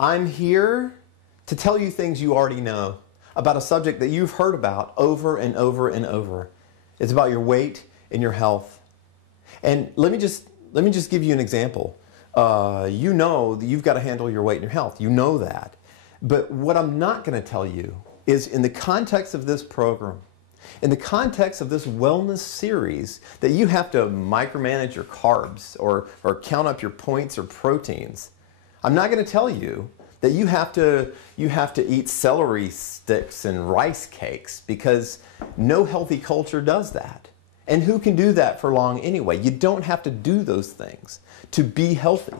I'm here to tell you things you already know about a subject that you've heard about over and over and over. It's about your weight and your health. And let me just give you an example. You know that you've got to handle your weight and your health. You know that. But what I'm not going to tell you is, in the context of this program, in the context of this wellness series, that you have to micromanage your carbs or count up your points or proteins. I'm not going to tell you that you have to eat celery sticks and rice cakes, because no healthy culture does that. And who can do that for long anyway? You don't have to do those things to be healthy.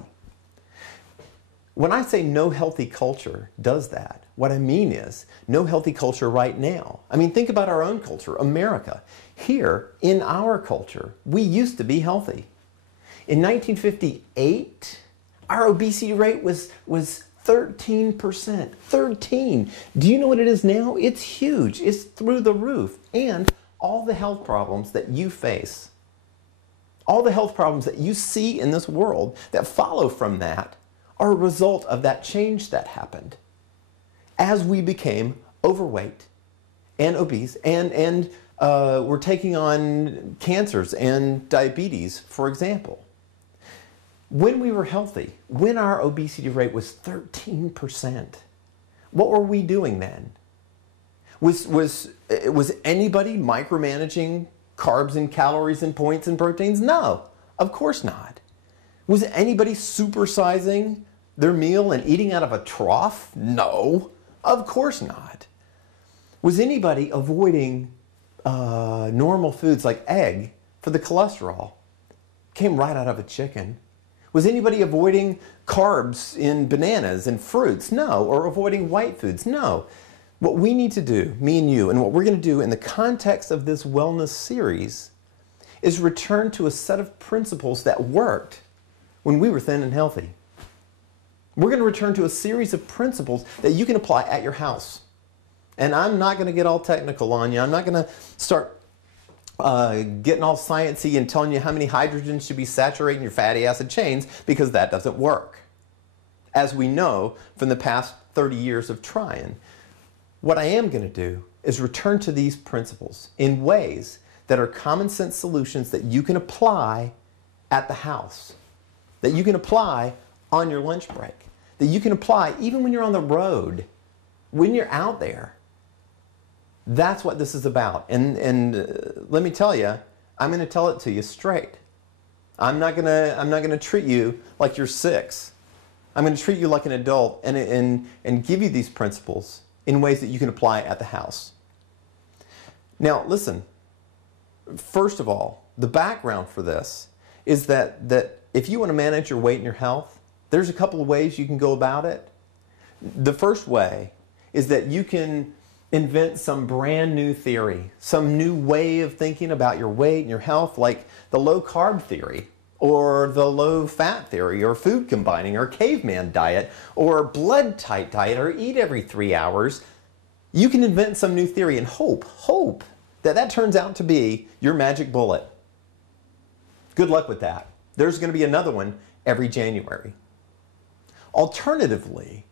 When I say no healthy culture does that, what I mean is no healthy culture right now. I mean, think about our own culture, America. Here, in our culture, we used to be healthy. In 1958, our obesity rate was 13%. 13. Do you know what it is now? It's huge. It's through the roof. And all the health problems that you face, all the health problems that you see in this world that follow from that, are a result of that change that happened as we became overweight and obese and we're taking on cancers and diabetes, for example. When we were healthy, when our obesity rate was 13%, what were we doing then? Was anybody micromanaging carbs and calories and points and proteins? No, of course not. Was anybody supersizing their meal and eating out of a trough? No, of course not. Was anybody avoiding normal foods like egg for the cholesterol? Came right out of a chicken. Was anybody avoiding carbs in bananas and fruits? No. Or avoiding white foods? No. What we need to do, me and you, and what we're going to do in the context of this wellness series, is return to a set of principles that worked when we were thin and healthy. We're going to return to a series of principles that you can apply at your house. And I'm not going to get all technical on you. I'm not going to start getting all sciencey and telling you how many hydrogens should be saturating your fatty acid chains, because that doesn't work, as we know from the past 30 years of trying. What I am going to do is return to these principles in ways that are common sense solutions that you can apply at the house, that you can apply on your lunch break, that you can apply even when you're on the road, when you're out there. That's what this is about. And let me tell you, I'm going to tell it to you straight. I'm not going to treat you like you're 6. I'm going to treat you like an adult and give you these principles in ways that you can apply at the house. Now, listen. First of all, the background for this is that if you want to manage your weight and your health, there's a couple of ways you can go about it. The first way is that you can invent some brand new theory, some new way of thinking about your weight and your health, like the low carb theory, or the low fat theory, or food combining, or caveman diet, or blood type diet, or eat every 3 hours. You can invent some new theory and hope that turns out to be your magic bullet. Good luck with that. There's going to be another one every January. Alternatively,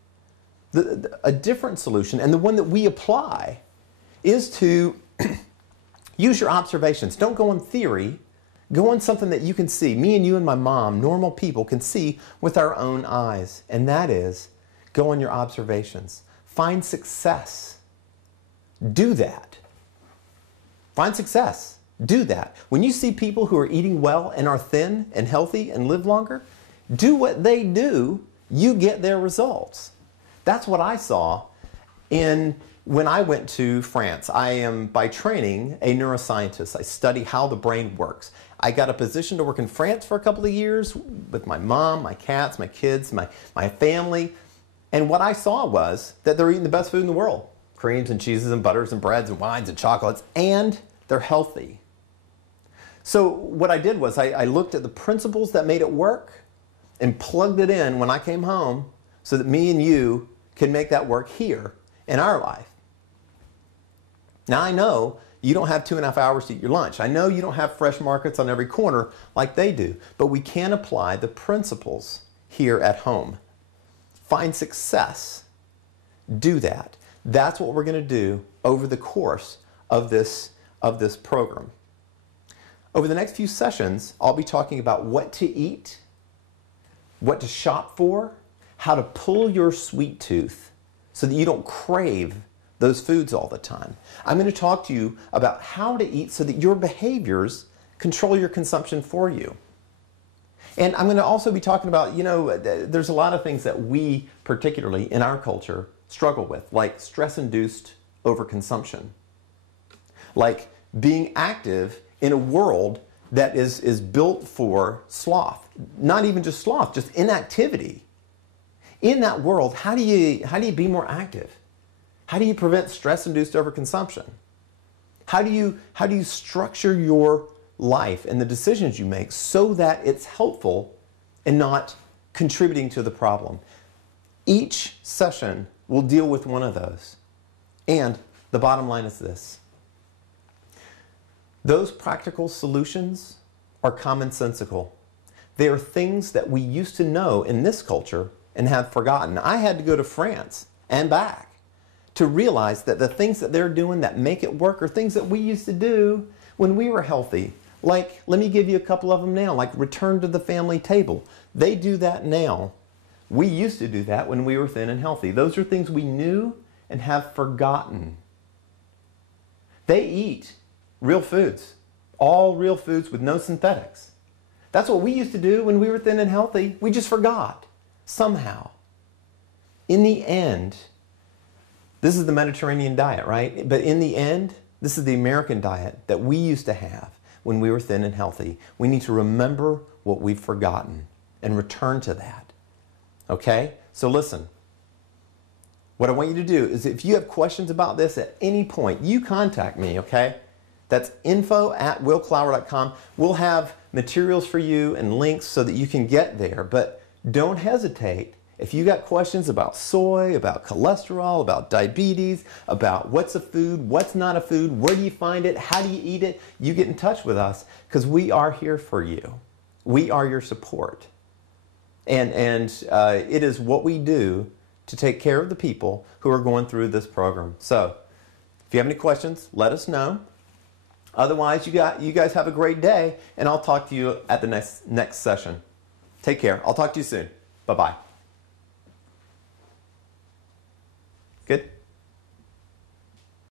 a different solution, and the one that we apply, is to use your observations. Don't go on theory. Go on something that you can see. Me and you and my mom, normal people, can see with our own eyes. And that is, go on your observations. Find success. Do that. Find success. Do that. When you see people who are eating well and are thin and healthy and live longer, do what they do. You get their results. That's what I saw when I went to France. I am, by training, a neuroscientist. I study how the brain works. I got a position to work in France for a couple of years with my mom, my cats, my kids, my family. And what I saw was that they're eating the best food in the world. Creams and cheeses and butters and breads and wines and chocolates. And they're healthy. So what I did was I looked at the principles that made it work and plugged it in when I came home so that me and you can make that work here in our life. Now, I know you don't have 2.5 hours to eat your lunch. I know you don't have fresh markets on every corner like they do, but we can apply the principles here at home. find success, do that. That's what we're going to do over the course of this program. Over the next few sessions, I'll be talking about what to eat, what to shop for, how to pull your sweet tooth so that you don't crave those foods all the time. I'm going to talk to you about how to eat so that your behaviors control your consumption for you. And I'm going to also be talking about, there's a lot of things that we, particularly in our culture, struggle with, like stress-induced overconsumption, like being active in a world that is built for sloth. Not even just sloth, just inactivity. In that world, how do you be more active? How do you prevent stress-induced overconsumption? How do you structure your life and the decisions you make so that it's helpful and not contributing to the problem? Each session will deal with one of those. And the bottom line is this: those practical solutions are commonsensical. They are things that we used to know in this culture and have forgotten. I had to go to France and back to realize that the things that they're doing that make it work are things that we used to do when we were healthy. Like, let me give you a couple of them now, like return to the family table. They do that now. We used to do that when we were thin and healthy. Those are things we knew and have forgotten. They eat real foods, all real foods with no synthetics. That's what we used to do when we were thin and healthy. We just forgot, somehow. In the end, this is the Mediterranean diet, right? But in the end, this is the American diet that we used to have when we were thin and healthy. We need to remember what we've forgotten and return to that. Okay? So listen, what I want you to do is if you have questions about this at any point, you contact me, okay? That's info@willclower.com. We'll have materials for you and links so that you can get there, but don't hesitate. If you got questions about soy, about cholesterol, about diabetes, about what's a food, what's not a food, where do you find it, how do you eat it, you get in touch with us because we are here for you. We are your support. And it is what we do to take care of the people who are going through this program. So if you have any questions, let us know. Otherwise, you guys have a great day, and I'll talk to you at the next session. Take care. I'll talk to you soon. Bye-bye.